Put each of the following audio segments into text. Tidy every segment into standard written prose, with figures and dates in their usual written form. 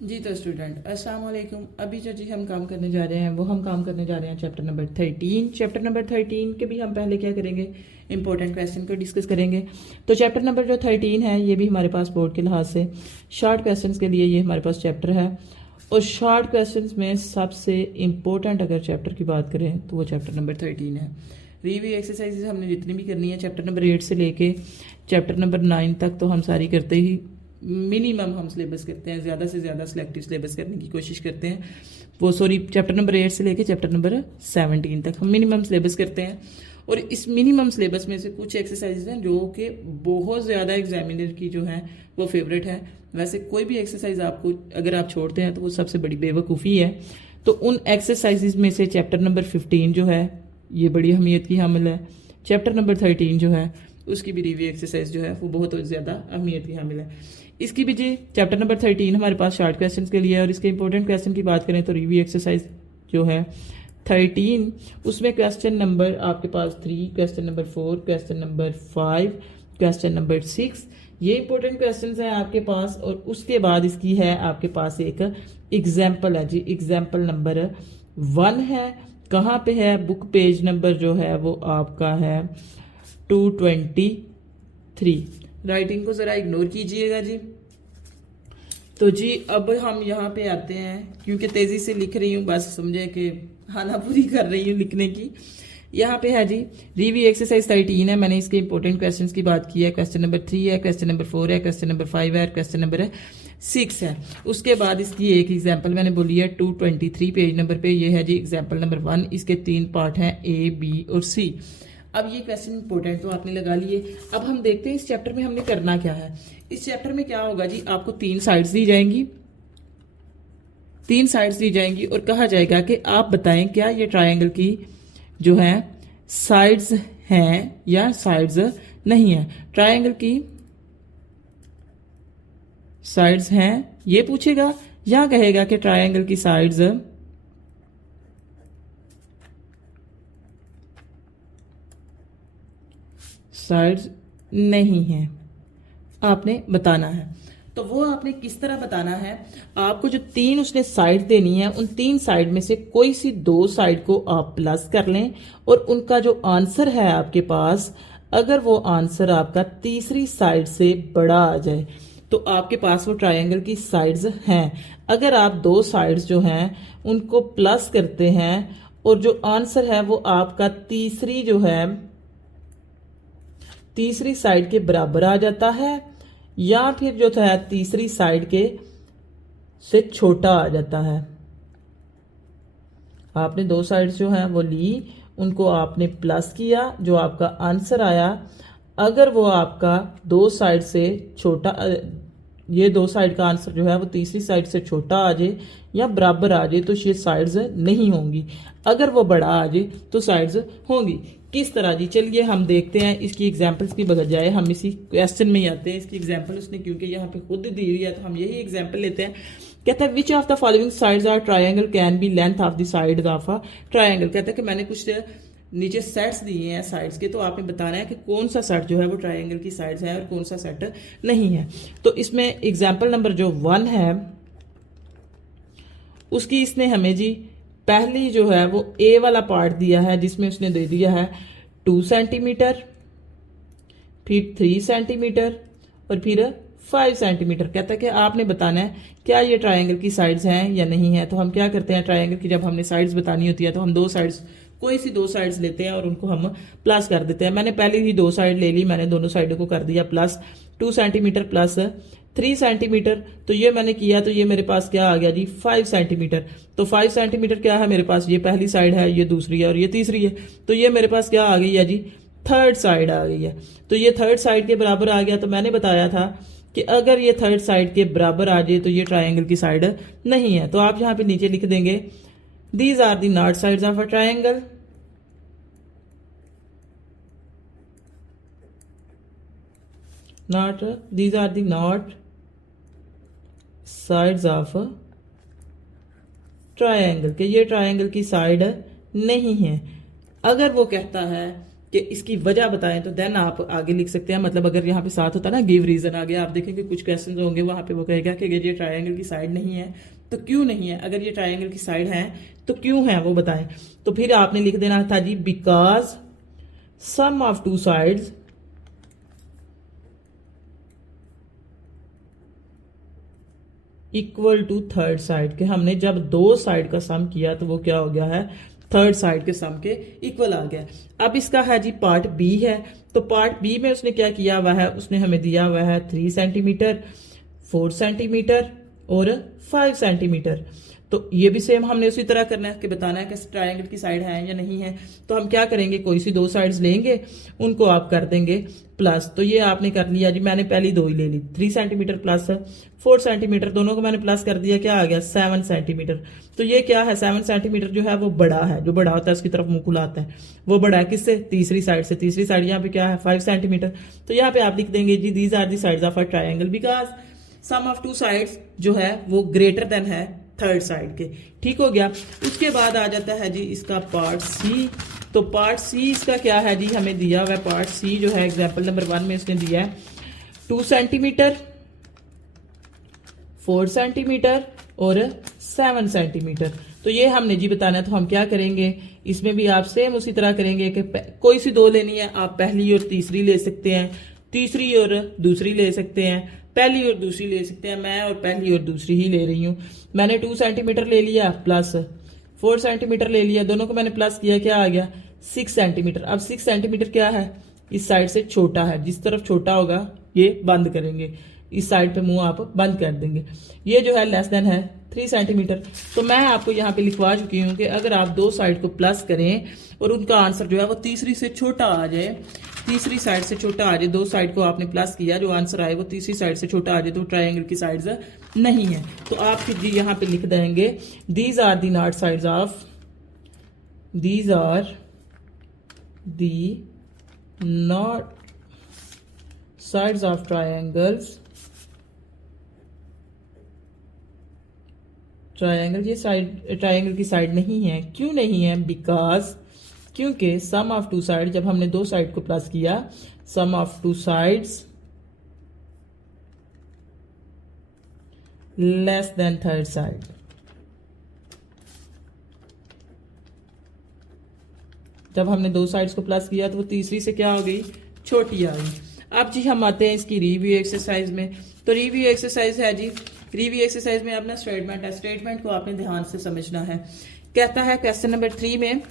जी तो स्टूडेंट अस्सलाम वालेकुम। अभी जो जी हम काम करने जा रहे हैं वो हम काम करने जा रहे हैं चैप्टर नंबर 13। चैप्टर नंबर 13 के भी हम पहले क्या करेंगे, इंपॉर्टेंट क्वेश्चन को डिस्कस करेंगे। तो चैप्टर नंबर जो 13 है ये भी हमारे पास बोर्ड के लिहाज से शॉर्ट क्वेश्चन के लिए ये हमारे पास चैप्टर है। और शॉर्ट क्वेश्चन में सबसे इम्पोर्टेंट अगर चैप्टर की बात करें तो वो चैप्टर नंबर 13 है। रिव्यू एक्सरसाइजेज हमने जितनी भी करनी है चैप्टर नंबर 8 से लेके चैप्टर नंबर 9 तक तो हम सारी करते ही मिनिमम हम सिलेबस करते हैं, ज़्यादा से ज़्यादा सिलेक्टिव सिलेबस करने की कोशिश करते हैं। वो सॉरी चैप्टर नंबर 8 से लेके चैप्टर नंबर 17 तक हम मिनिमम सिलेबस करते हैं। और इस मिनिमम सिलेबस में से कुछ एक्सरसाइजेज हैं जो कि बहुत ज़्यादा एग्जामिनर की जो है वो फेवरेट है। वैसे कोई भी एक्सरसाइज आपको अगर आप छोड़ते हैं तो वो सबसे बड़ी बेवकूफ़ी है। तो उन एक्सरसाइजेज में से चैप्टर नंबर 15 जो है ये बड़ी अहमियत की हामिल है। चैप्टर नंबर 13 जो है उसकी भी रिव्यू एक्सरसाइज जो है वो बहुत ज़्यादा अहमियत की हामिल है। इसकी भी जी चैप्टर नंबर 13 हमारे पास शॉर्ट क्वेश्चन के लिए है। और इसके इंपॉर्टेंट क्वेश्चन की बात करें तो रिव्यू एक्सरसाइज जो है 13 उसमें क्वेश्चन नंबर आपके पास 3, question number 4, question number 5, question number 6 ये इंपॉर्टेंट क्वेश्चन हैं आपके पास। और उसके बाद इसकी है आपके पास एक एग्जाम्पल है जी, एग्जाम्पल नंबर 1 है। कहाँ पे है, बुक पेज नंबर जो है वो आपका है 223। राइटिंग को ज़रा इग्नोर कीजिएगा जी। तो जी अब हम यहाँ पे आते हैं, क्योंकि तेज़ी से लिख रही हूँ बस समझे कि हाना पूरी कर रही हूँ लिखने की। यहाँ पे है जी रिव्यू एक्सरसाइज 13 है। मैंने इसके इंपॉर्टेंट क्वेश्चंस की बात की है। क्वेश्चन नंबर 3 है, क्वेश्चन नंबर 4 है, क्वेश्चन नंबर 5 है, क्वेश्चन नंबर 6 है। उसके बाद इसकी एक एग्जाम्पल मैंने बोली है 223 पेज नंबर पे। ये है जी एग्जाम्पल नंबर 1। इसके 3 पार्ट हैं A, B और C। अब ये क्वेश्चन इंपॉर्टेंट तो आपने लगा लिए। अब हम देखते हैं इस चैप्टर में हमने करना क्या है। इस चैप्टर में क्या होगा जी, आपको 3 साइड्स दी जाएंगी, 3 साइड्स दी जाएंगी और कहा जाएगा कि आप बताएं क्या ये ट्रायंगल की जो है साइड्स हैं या साइड्स नहीं है। ट्रायंगल की साइड्स हैं ये पूछेगा, या कहेगा कि ट्रायंगल की साइड्स साइड्स नहीं है, आपने बताना है। तो वो आपने किस तरह बताना है, आपको जो 3 उसने साइड देनी है उन 3 साइड में से कोई सी 2 साइड को आप प्लस कर लें और उनका जो आंसर है आपके पास, अगर वो आंसर आपका तीसरी साइड से बड़ा आ जाए तो आपके पास वो ट्रायंगल की साइड्स हैं। अगर आप 2 साइड्स जो हैं उनको प्लस करते हैं और जो आंसर है वो आपका तीसरी जो है तीसरी साइड के बराबर आ जाता है, या फिर जो है तीसरी साइड के से छोटा आ जाता है। आपने 2 साइड्स जो हैं वो ली, उनको आपने प्लस किया, जो आपका आंसर आया अगर वो आपका 2 साइड से छोटा, ये 2 साइड का आंसर जो है वो तीसरी साइड से छोटा आ जाए या बराबर आ जाए तो ये साइड्स नहीं होंगी। अगर वो बड़ा आ जाए तो साइड्स होंगी। किस तरह जी, चलिए हम देखते हैं। इसकी एग्जांपल्स की बजाय हम इसी क्वेश्चन में ही आते हैं। इसकी एग्जांपल उसने क्योंकि यहाँ पे खुद दी हुई है तो हम यही एग्जांपल लेते हैं। कहता है which of the following sides are triangle can be length of the side of a triangle. कहता है कि मैंने कुछ नीचे सेट्स दिए हैं साइड्स के, तो आपने बताना है कि कौन सा सेट जो है वो ट्रायंगल की साइड्स है और कौन सा सेट नहीं है। तो इसमें एग्जांपल नंबर जो 1 है उसकी इसने हमें जी पहली जो है वो ए वाला पार्ट दिया है, जिसमें उसने दे दिया है 2 सेंटीमीटर, फिर 3 सेंटीमीटर और फिर 5 सेंटीमीटर। कहता है कि आपने बताना है क्या ये ट्रायंगल की साइड्स हैं या नहीं है। तो हम क्या करते हैं, ट्रायंगल की जब हमने साइड्स बतानी होती है तो हम 2 साइड्स, कोई सी 2 साइड्स लेते हैं और उनको हम प्लस कर देते हैं। मैंने पहले ही 2 साइड ले ली, मैंने दोनों साइडों को कर दिया प्लस। 2 सेंटीमीटर प्लस 3 सेंटीमीटर, तो ये मैंने किया तो ये मेरे पास क्या आ गया जी 5 सेंटीमीटर। तो 5 सेंटीमीटर क्या है मेरे पास, ये पहली साइड है, ये दूसरी है और ये तीसरी है। तो ये मेरे पास क्या आ गई है जी, थर्ड साइड आ गई है। तो ये थर्ड साइड के बराबर आ गया। तो मैंने बताया था कि अगर ये थर्ड साइड के बराबर आ जाए तो ये ट्रायंगल की साइड नहीं है। तो आप यहाँ पे नीचे लिख देंगे these are the not sides of a triangle. Not, these are the not sides of triangle, के ये ट्रायंगल की साइड नहीं है। अगर वो कहता है कि इसकी वजह बताएं तो देन आप आगे लिख सकते हैं। मतलब अगर यहाँ पे साथ होता ना गिव रीजन, आगे आप देखेंगे कुछ क्वेश्चन होंगे वहां पे वो कहेगा कि अगर ये ट्रायंगल की साइड नहीं है तो क्यों नहीं है, अगर ये ट्रायंगल की साइड है तो क्यों है वो बताएं। तो फिर आपने लिख देना था जी because sum of two sides equal to third side के, हमने जब दो साइड का सम किया तो वो क्या हो गया है, थर्ड साइड के सम के इक्वल आ गया। अब इसका है जी पार्ट बी है, तो पार्ट बी में उसने क्या किया हुआ है, उसने हमें दिया हुआ है 3 सेंटीमीटर, 4 सेंटीमीटर और 5 सेंटीमीटर। तो ये भी सेम हमने उसी तरह करना है कि बताना है कि ट्रायंगल की साइड है या नहीं है। तो हम क्या करेंगे, कोई सी दो साइड्स लेंगे, उनको आप कर देंगे प्लस। तो ये आपने कर लिया जी, मैंने पहली दो ही ले ली, 3 सेंटीमीटर प्लस 4 सेंटीमीटर, दोनों को मैंने प्लस कर दिया, क्या आ गया 7 सेंटीमीटर। तो ये क्या है, 7 सेंटीमीटर जो है वो बड़ा है, जो बड़ा होता है उसकी तरफ मुंह खुलाता है, वो बड़ा है किससे, तीसरी साइड से। तीसरी साइड यहाँ पे क्या है 5 सेंटीमीटर। तो यहाँ पे आप लिख देंगे जी these are the sides of a triangle because sum of two sides जो है वो ग्रेटर देन है थर्ड साइड के। ठीक हो गया। उसके बाद आ जाता है जी इसका पार्ट सी। तो पार्ट सी इसका क्या है जी, हमें दिया हुआ है पार्ट सी जो है एग्जाम्पल नंबर 1 में इसने दिया है 2 सेंटीमीटर, 4 सेंटीमीटर और 7 सेंटीमीटर। तो ये हमने जी बताना है। तो हम क्या करेंगे, इसमें भी आप सेम उसी तरह करेंगे कि कोई सी दो लेनी है, आप पहली और तीसरी ले सकते हैं, तीसरी और दूसरी ले सकते हैं, पहली और दूसरी ले सकते हैं। मैं और पहली और दूसरी ही ले रही हूं। मैंने 2 सेंटीमीटर ले लिया प्लस 4 सेंटीमीटर ले लिया, दोनों को मैंने प्लस किया, क्या आ गया 6 सेंटीमीटर। अब 6 सेंटीमीटर क्या है, इस साइड से छोटा है, जिस तरफ छोटा होगा ये बंद करेंगे, इस साइड पे मुंह आप बंद कर देंगे। ये जो है लेस देन है 3 सेंटीमीटर। तो मैं आपको यहाँ पे लिखवा चुकी हूँ कि अगर आप दो साइड को प्लस करें और उनका आंसर जो है वो तीसरी से छोटा आ जाए, तीसरी साइड से छोटा आ जाए, दो साइड को आपने प्लस किया, जो आंसर आए वो तीसरी साइड से छोटा आ जाए, तो ट्रायंगल की साइड्स नहीं है। तो आप फिर जी यहाँ पे लिख देंगे these are the not sides of, these are the not sides of triangles. Triangle ये साइड ट्रायंगल की साइड नहीं है, क्यों नहीं है, बिकॉज क्योंकि सम ऑफ टू साइड, जब हमने दो साइड को प्लस किया, sum of two sides less than third side. जब हमने दो साइड्स को प्लस किया तो वो तीसरी से क्या हो गई, छोटी आ गई। अब जी हम आते हैं इसकी रिव्यू एक्सरसाइज में। तो रिव्यू एक्सरसाइज है जी, रिव्यू एक्सरसाइज में अपना स्टेटमेंट है, स्टेटमेंट को आपने ध्यान से समझना है। कहता है क्वेश्चन नंबर 3 में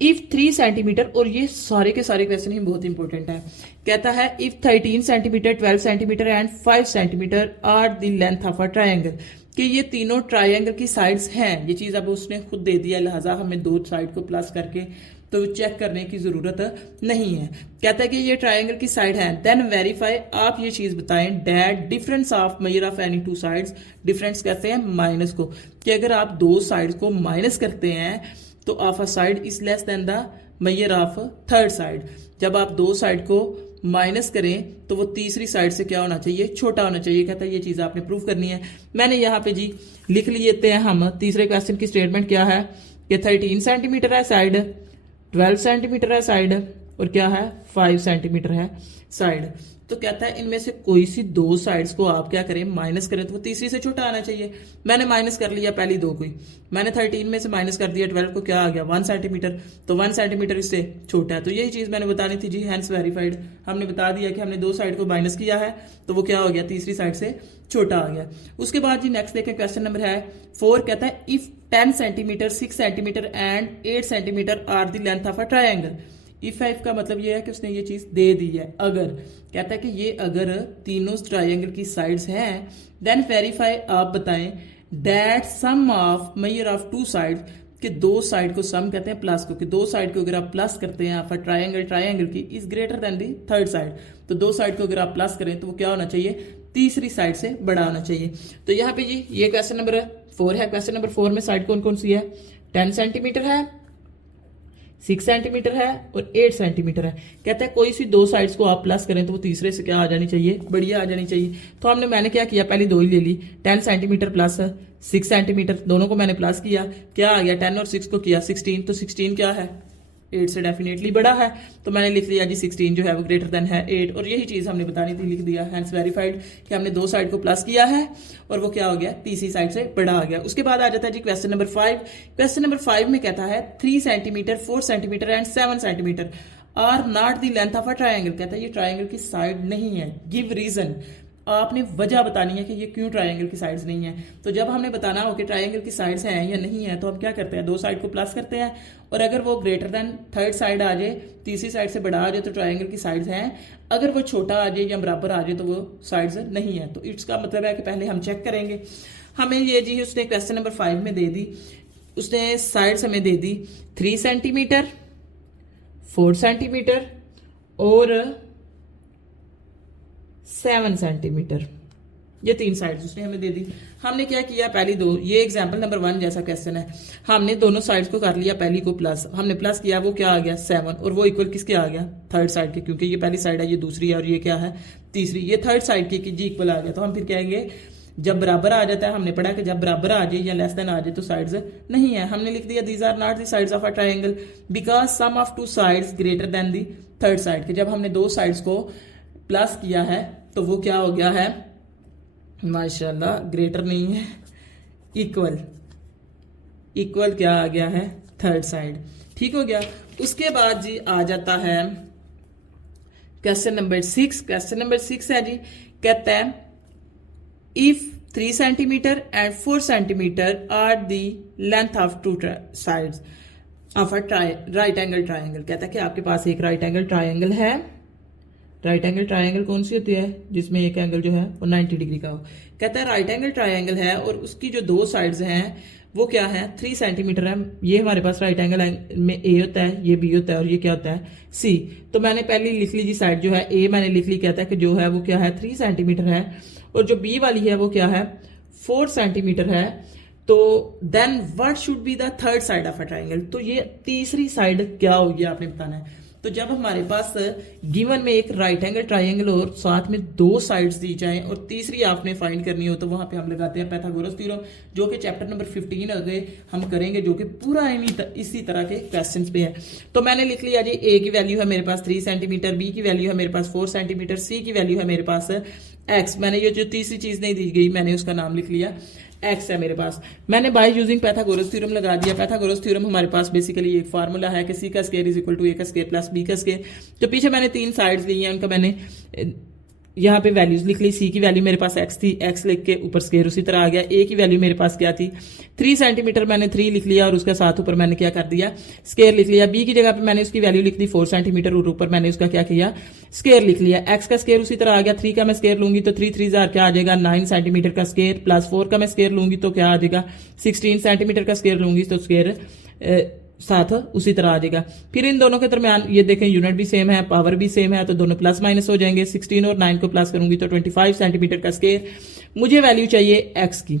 इफ 3 सेंटीमीटर, और ये सारे के सारे क्वेश्चन ही बहुत इंपॉर्टेंट है। कहता है if 13 centimetre, 12 centimetre and 5 centimetre are the length of a triangle, कि ये तीनों ट्रायंगल की साइड्स हैं। ये चीज अब उसने खुद दे दिया, लिहाजा हमें दो साइड को प्लस करके तो चेक करने की जरूरत नहीं है। कहता है कि ये ट्रायंगल की साइड है, देन वेरीफाई, आप ये चीज बताएं that difference of measure of any two sides, difference कहते हैं माइनस को, कि अगर आप दो साइड को माइनस करते हैं तो of a side is less than the measure of third side. जब आप दो साइड को माइनस करें तो वो तीसरी साइड से क्या होना चाहिए, छोटा होना चाहिए। कहता है ये चीज आपने प्रूव करनी है। मैंने यहाँ पे जी लिख लेते हैं हम, तीसरे क्वेश्चन की स्टेटमेंट क्या है कि 13 सेंटीमीटर है साइड, 12 सेंटीमीटर है साइड और क्या है 5 सेंटीमीटर है साइड। तो कहता है इनमें से कोई सी दो साइड्स को आप क्या करें, माइनस करें, तो वो तीसरी से छोटा आना चाहिए। मैंने माइनस कर लिया पहली दो को ही, मैंने 13 में से माइनस कर दिया 12 को, क्या आ गया 1 सेंटीमीटर, तो 1 सेंटीमीटर इससे छोटा है। तो यही चीज मैंने बतानी थी जी, हैंस वेरीफाइड। हमने बता दिया कि हमने दो साइड को माइनस किया है तो वो क्या हो गया, तीसरी साइड से छोटा आ गया। उसके बाद जी नेक्स्ट देखें, क्वेश्चन नंबर है 4। कहता है if 10 centimetre, 6 centimetre and 8 centimetre are the length of a triangle. If F का मतलब ये है कि उसने ये चीज दे दी है। अगर कहता है कि ये अगर तीनों ट्रायंगल की साइड्स हैं, देन वेरीफाई, आप बताएं that sum of measure of two side, कि दो साइड को सम कहते हैं प्लस को, कि दो साइड को अगर आप प्लस करते हैं ऑफ अ ट्रायंगल, ट्रायंगल की is greater than the third side. तो दो साइड को अगर आप प्लस करें तो वो क्या होना चाहिए, तीसरी साइड से बड़ा होना चाहिए। तो यहाँ पे जी ये क्वेश्चन नंबर 4 है। क्वेश्चन नंबर 4 में साइड कौन कौन सी है, 10 सेंटीमीटर है, 6 सेंटीमीटर है और 8 सेंटीमीटर है। कहता है कोई सी दो साइड्स को आप प्लस करें तो वो तीसरे से क्या आ जानी चाहिए, बढ़िया आ जानी चाहिए। तो मैंने क्या किया, पहले दो ही ले ली, 10 सेंटीमीटर प्लस 6 सेंटीमीटर, दोनों को मैंने प्लस किया, क्या आ गया 10 और 6 को किया 16, तो 16 क्या है 8 से डेफिनेटली बड़ा है, तो मैंने लिख लिया जी 16 जो है वो ग्रेटर देन है 8, और यही चीज़ हमने बतानी थी, लिख दिया, हैंस वेरीफाइड कि हमने दो साइड को प्लस किया है और वो क्या हो गया, तीसरी साइड से बड़ा आ गया। उसके बाद आ जाता है जी क्वेश्चन नंबर 5। क्वेश्चन नंबर 5 में कहता है 3 centimetre, 4 centimetre and 7 centimetre are not the length of a triangle. कहता है ये ट्राइंगल की साइड नहीं है, गिव रीजन। आपने वजह बतानी है कि ये क्यों ट्रायंगल की साइड्स नहीं है। तो जब हमने बताना हो कि ट्रायंगल की साइड्स हैं या नहीं है, तो हम क्या करते हैं, दो साइड को प्लस करते हैं, और अगर वो ग्रेटर देन थर्ड साइड आ जाए, तीसरी साइड से बड़ा आ जाए, तो ट्रायंगल की साइड्स हैं। अगर वो छोटा आ जाए या बराबर आ जाए तो वो साइड्स नहीं है। तो इसका मतलब है कि पहले हम चेक करेंगे। हमें ये जी उसने क्वेश्चन नंबर 5 में दे दी, उसने साइड्स हमें दे दी 3 सेंटीमीटर, 4 सेंटीमीटर और 7 सेंटीमीटर, ये 3 साइड्स उसने हमें दे दी। हमने क्या किया, पहली दो, ये एग्जांपल नंबर 1 जैसा क्वेश्चन है, हमने दोनों साइड्स को कर लिया, पहली को प्लस, हमने प्लस किया, वो क्या आ गया 7, और वो इक्वल किसके आ गया, थर्ड साइड के, क्योंकि ये पहली साइड है, ये दूसरी है, और ये क्या है, तीसरी, ये थर्ड साइड की जी इक्वल आ गया। तो हम फिर कहेंगे जब बराबर आ जाता है, हमने पढ़ा कि जब बराबर आ जाए या लेस देन आ जाए तो साइड्स नहीं है। हमने लिख दिया these are not the sides of a triangle because sum of two sides greater than the third side के। जब हमने दो साइड्स को प्लस किया है तो वो क्या हो गया है, माशाल्लाह, ग्रेटर नहीं है, इक्वल, इक्वल क्या आ गया है, थर्ड साइड, ठीक हो गया। उसके बाद जी आ जाता है क्वेश्चन नंबर 6। क्वेश्चन नंबर 6 है जी, कहता है if 3 centimetre and 4 centimetre are the length of two sides of a right angle triangle. कहता है कि आपके पास एक राइट एंगल ट्राइंगल है। राइट एंगल ट्राइंगल कौन सी होती है, जिसमें एक एंगल जो है वो 90 डिग्री का हो। कहता है राइट एंगल ट्राइंगल है और उसकी जो दो साइड्स हैं वो क्या है, 3 सेंटीमीटर है। ये हमारे पास राइट एंगल में ए होता है, ये बी होता है, और ये क्या होता है, सी। तो मैंने पहले लिख ली जी साइड जो है ए मैंने लिख ली, कहता है कि जो है वो क्या है 3 सेंटीमीटर है, और जो बी वाली है वो क्या है 4 सेंटीमीटर है। तो then what should be the third side of a triangle. तो ये तीसरी साइड क्या होगी आपने बताना है। तो जब हमारे पास गिवन में एक राइट एंगल ट्राइंगल और साथ में दो साइड्स दी जाएं और तीसरी आपने फाइंड करनी हो, तो वहां पे हम लगाते हैं पाइथागोरस थ्योरम, जो कि चैप्टर नंबर 15 आगे हम करेंगे, जो कि पूरा इसी तरह के क्वेश्चंस पे है। तो मैंने लिख लिया जी ए की वैल्यू है मेरे पास 3 सेंटीमीटर, बी की वैल्यू है मेरे पास 4 सेंटीमीटर, सी की वैल्यू है मेरे पास एक्स। मैंने ये जो तीसरी चीज नहीं दी गई मैंने उसका नाम लिख लिया एक्स है मेरे पास। मैंने बाय यूजिंग पाइथागोरस थ्योरम लगा दिया। पाइथागोरस थ्योरम हमारे पास बेसिकली एक फार्मूला है कि सी का स्क्वायर इज इक्वल टू ए का स्क्वायर प्लस बी का स्क्वायर। जो पीछे मैंने 3 साइड्स ली हैं उनका मैंने यहाँ पे वैल्यूज लिख ली। सी की वैल्यू मेरे पास एक्स थी, एक्स लिख के ऊपर स्क्वायर उसी तरह आ गया। ए की वैल्यू मेरे पास क्या थी 3 सेंटीमीटर, मैंने 3 लिख लिया और उसका साथ ऊपर मैंने क्या कर दिया स्क्वायर लिख लिया। बी की जगह पे मैंने उसकी वैल्यू लिख दी 4 सेंटीमीटर और ऊपर मैंने उसका क्या किया स्क्वायर लिख लिया। एक्स का स्क्वायर उसी तरह आ गया। 3 का मैं स्क्वायर लूंगी तो 3 3 क्या आ जाएगा 9 सेंटीमीटर का स्क्वायर, प्लस 4 का मैं स्क्वायर लूंगी तो क्या आ जाएगा 16 सेंटीमीटर का स्क्वायर लूंगी तो स्क्वायर साथ उसी तरह आ जाएगा। फिर इन दोनों के दरमियान ये देखें यूनिट भी सेम है, पावर भी सेम है, तो दोनों प्लस माइनस हो जाएंगे। 16 और 9 को प्लस करूंगी तो 25 सेंटीमीटर का स्क्वायर। मुझे वैल्यू चाहिए एक्स की,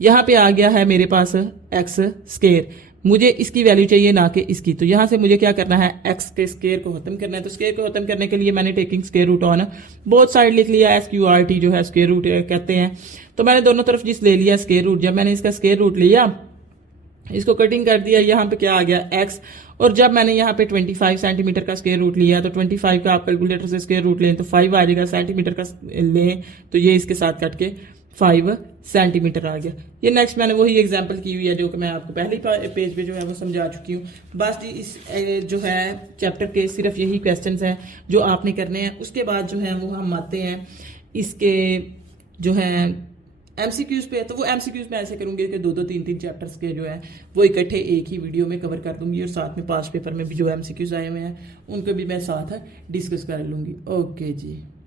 यहां पे आ गया है मेरे पास एक्स स्क्वायर, मुझे इसकी वैल्यू चाहिए ना कि इसकी। तो यहां से मुझे क्या करना है एक्स के स्क्वायर को खत्म करना है। तो स्क्वायर को खत्म करने के लिए मैंने taking square root on both side लिख लिया। SQRT जो है स्क्वायर रूट कहते हैं। तो मैंने दोनों तरफ जिस ले लिया स्क्वायर रूट। जब मैंने इसका स्क्वायर रूट लिया, इसको कटिंग कर दिया, यहाँ पे क्या आ गया एक्स। और जब मैंने यहाँ पे 25 सेंटीमीटर का स्क्वायर रूट लिया तो 25 का आप कैलकुलेटर से स्क्वायर रूट लें तो 5 आ जाएगा, सेंटीमीटर का लें तो ये इसके साथ कट के 5 सेंटीमीटर आ गया। ये नेक्स्ट मैंने वही एग्जांपल की हुई है जो कि मैं आपको पहले पेज पे जो है वो समझा चुकी हूँ। बस जी इस जो है चैप्टर के सिर्फ यही क्वेश्चन हैं जो आपने करने हैं। उसके बाद जो है वो हम आते हैं इसके जो है MCQs पे। तो वो MCQs में ऐसे करूंगी कि 2-2 3-3 चैप्टर्स के जो है वो इकट्ठे एक ही वीडियो में कवर कर दूंगी, और साथ में पास्ट पेपर में भी जो MCQs आए हुए हैं उनको भी मैं साथ डिस्कस कर लूंगी। ओके जी।